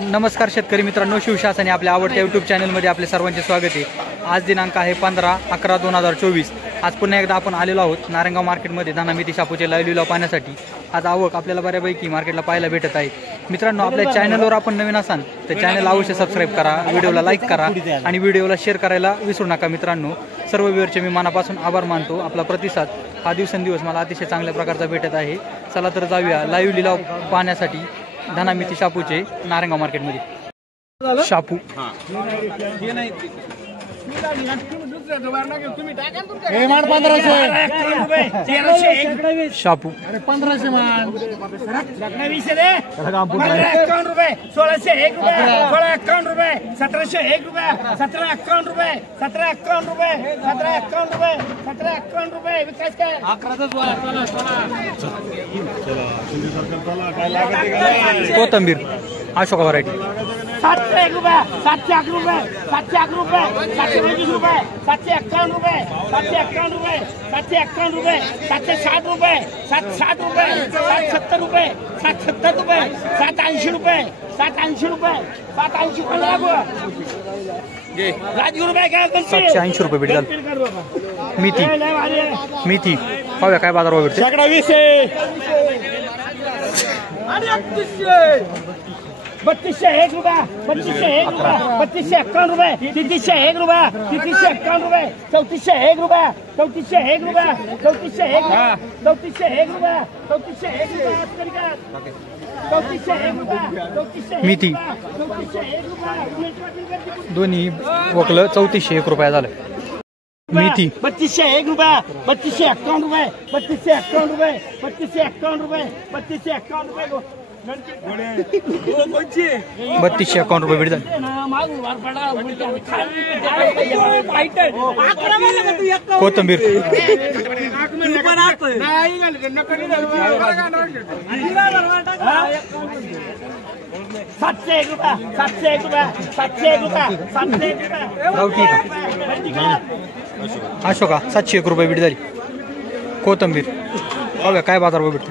नमस्कार शेतकरी मित्रांनो, शिवशासनी आपल्या आवडत्या यूट्यूब चॅनलमध्ये आपले सर्वांचे स्वागत आहे। आज दिनांक आहे 15/11/2024। आज पुन्हा एकदा आपण आलेलो आहोत नारायणगाव मार्केटमध्ये धनामिती शापूचे लाईव्ह लिलाव पाहण्यासाठी। आज आवक आपल्याला बऱ्यापैकी मार्केटला पाहायला भेटत आहे। मित्रांनो, आपल्या चॅनलवर आपण नवीन असाल तर चॅनल अवश्य सबस्क्राईब करा, व्हिडिओला लाईक करा आणि व्हिडिओला शेअर करायला विसरू नका। मित्रांनो, सर्व व्ह्यूअरचे मी मनापासून आभार मानतो। आपला प्रतिसाद हा दिवसेंदिवस मला अतिशय चांगल्या प्रकारचा भेटत आहे। चला तर जाऊया लाईव्ह लिलाव पाहण्यासाठी धनामिती शापूचे नारायणगाव मार्केटमध्ये। शापू शापू 1500 मान 1601 रुपये 1651 रुपये 1701 रुपये 1751 रुपये 1751 रुपये 1751 रुपये 1751 रुपये विकास काय 11 कोथंबीर अशोका व्हरायटी 701 रुपये 701 रुपये 701 रुपये 725 रुपये 751 रुपये 751 रुपये 751 रुपये 760 रुपये 760 रुपये 770 रुपये 770 रुपये 780 रुपये 780 रुपये 780 राजगुरु रुपये काय 780 रुपये भेटल। मेथी मेथी पाहूया काय बाजारभाव भेटते। 3201 रुपये 3201 रुपये 3251 रुपये 3301 रुपये 3351 रुपये 3401 रुपये 3401 रुपये 3401 रुपये 3401 रुपये मेथी दोन्ही वकलं 3401 रुपये झालं। मेथी 3201 रुपये 3251 रुपये 3251 रुपये 3251 रुपये 3251 रुपये 3251 रुपये भेटतात। कोथंबीर 701 रुपये 701 रुपये 701 रुपये 701 रुपये गावठी अशोका 701 रुपये भेट झाली। कोथंबीर पाहूया काय बाजारभाव भेटते।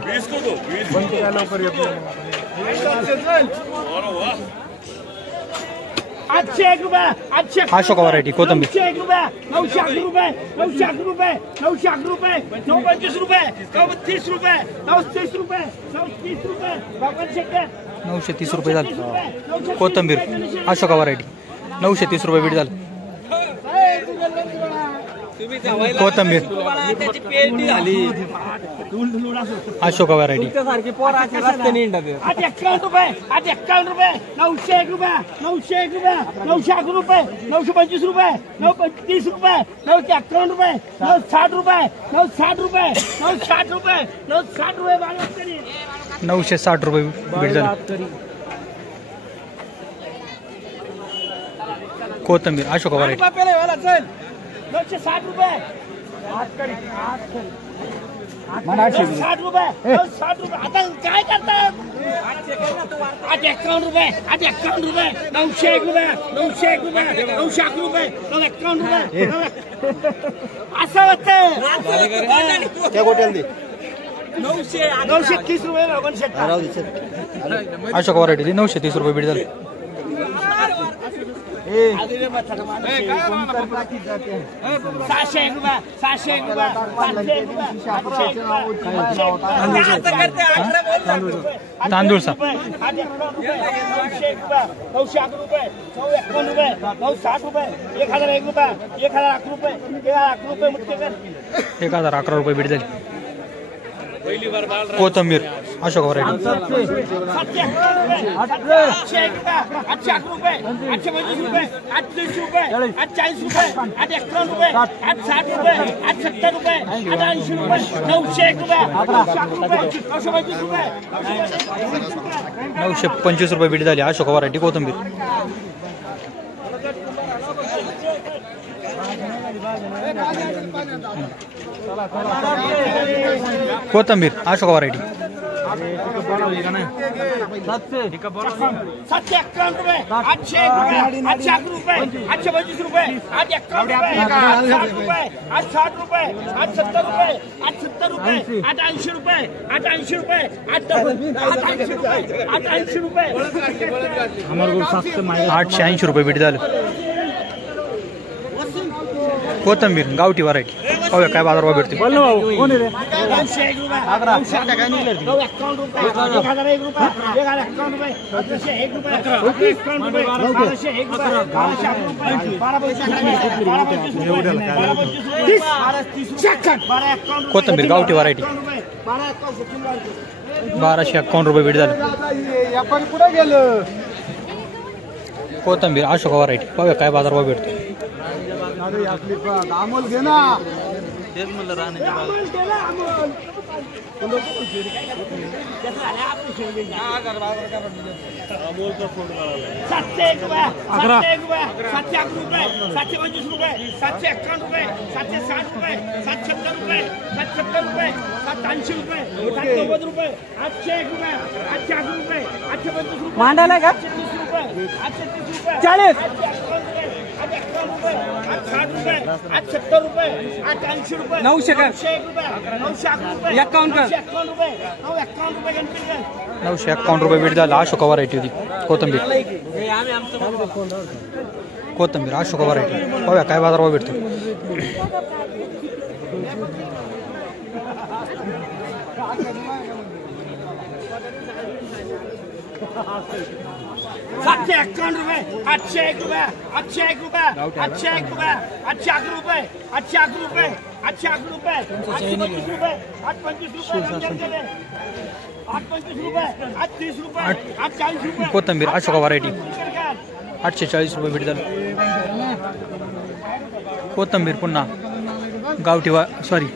801 रुपये 800 अशोका व्हरायटी कोथंबीर 901 रुपये 900 रुपये 900 रुपये 900 रुपये 925 रुपये 930 रुपये 930 रुपये 930 रुपये 930 रुपये झाले। कोथंबीर अशोका व्हरायटी 930 रुपये भेट झालं। कोथंबीर अशोका व्हरायटी 851 रुपये 851 रुपये 901 रुपये 901 रुपये 900 रुपये 925 रुपये 930 रुपये 951 रुपये 960 रुपये 960 रुपये 960 रुपये 960 रुपये 960 रुपये भेट झाली। कोथंबीर अशोका व्हरायटी 960 रुपये 960 रुपये 960 रुपये आता काय करतात 851 रुपये 851 रुपये 901 रुपये 901 रुपये 900 रुपये 951 रुपये असं वाटतं क्या गोट्याला दे 930 रुपये अशोका व्हरायटी 930 रुपये भेट झाली। 601 रुपये 601 रुपये तांदूळ सा 900 रुपये 951 रुपये 960 रुपये 1001 रुपये 1001 रुपये 1001 रुपये 1011 रुपये भेट झाली। कोथंबीर अशोका व्हरायटी 801 रुपये 825 रुपये 830 रुपये 840 रुपये 851 रुपये 860 रुपये 870 रुपये 880 रुपये 901 रुपये 925 रुपये 925 रुपये भेट झाली। अशोका व्हरायटी कोथंबीर कोथंबीर अशोका व्हरायटी 751 रुपये 801 रुपये 801 रुपये 825 रुपये 851 रुपये 860 रुपये 870 रुपये 870 रुपये 880 रुपये 880 रुपये 880 रुपये 880 रुपये बीट झालं. कोथंबीर गावठी व्हरायटी पाहूया काय बाजारभाव भेटते. 901 रुपये 951 रुपये 1001 रुपये 1051 रुपये 1101 रुपये 1151 रुपये 1201 रुपये कोथंबीर गावठी व्हरायटी 1251 रुपये भेट झालं. कोथंबीर अशोका व्हरायटी पाहूया काय बाजारभाव भेटतो. अमोल घे ना. तेच म्हणलं राहण्याच्या 701 रुपये 701 रुपये 725 रुपये 751 रुपये 760 रुपये 770 रुपये 770 रुपये 780 रुपये 790 रुपये 801 रुपये 811 रुपये 825 रुपये मांडायला का 830 रुपये 830 रुपये 40 860 रुपये 870 रुपये 880 रुपये 901 रुपये 901 रुपये 51 रुपये 951 रुपये गणपती 951 रुपये भेट झालं. अशोका व्हरायटी होती कोथंबीर. कोथंबीर अशोका व्हरायटी पाहूया काय बाजारभाव भेटतो. 751 रुपये 801 रुपये 801 रुपये 801 रुपये 811 रुपये 811 रुपये 811 रुपये 825 रुपये 825 रुपये 825 रुपये 830 रुपये 840 रुपये कोथंबीर अशोका व्हरायटी 840 रुपये भेट झालं. कोथंबीर पुन्हा गावठी सॉरी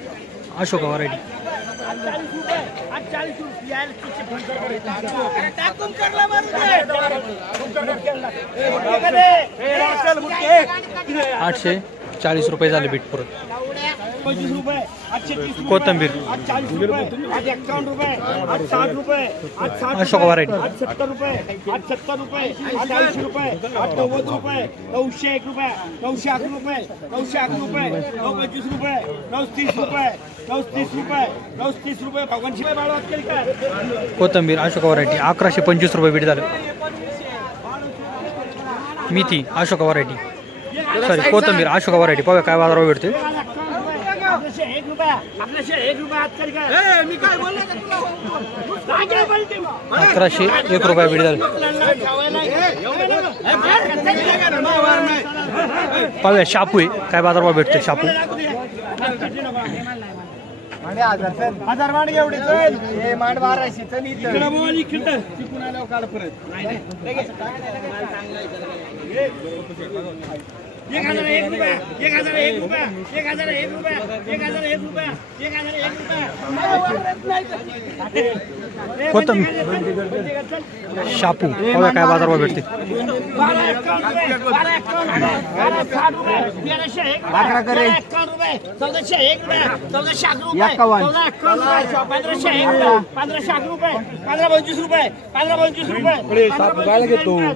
अशोका व्हरायटी 840 840 रुपये झाले बीट परत. 25 रुपये 830 कोथंबीर 840 रुपये 851 रुपये 860 रुपये 860 अशोका व्हरायटी 870 रुपये 870 रुपये 880 रुपये 890 रुपये 901 रुपये 911 रुपये 911 रुपये 925 रुपये 930 रुपये 930 रुपये 930 रुपये 52 रुपये बाळवात केली काय. कोथंबीर अशोका व्हरायटी 1125 रुपये बीट झालं. मेथी अशोका व्हरायटी सॉरी कोथंबीर अशोका व्हरायटी पाहूया काय बाजारभाव भेटते. 1 रुपया 1 रुपया आज केली काय. मी काय बोलले का तुला 1101 रुपये बीट झालं. पाहूया शापू आहे काय बाजारभाव भेटते. शापू 1000 मांड एवढी चल. हे मांड 1200 चल इथं. चिकून आल्यावर काल परत 1001 रुपया 1001 रुपया 1001 रुपया 1001 रुपया 1001 रुपया कोथंबीर शापू पाहूया काय बाजारभाव भेटते. 1251 रुपये 1260 रुपये 1301 रुपये 1401 रुपये 1401 रुपये 1501 रुपये 1501 रुपये 1525 रुपये 1525 रुपये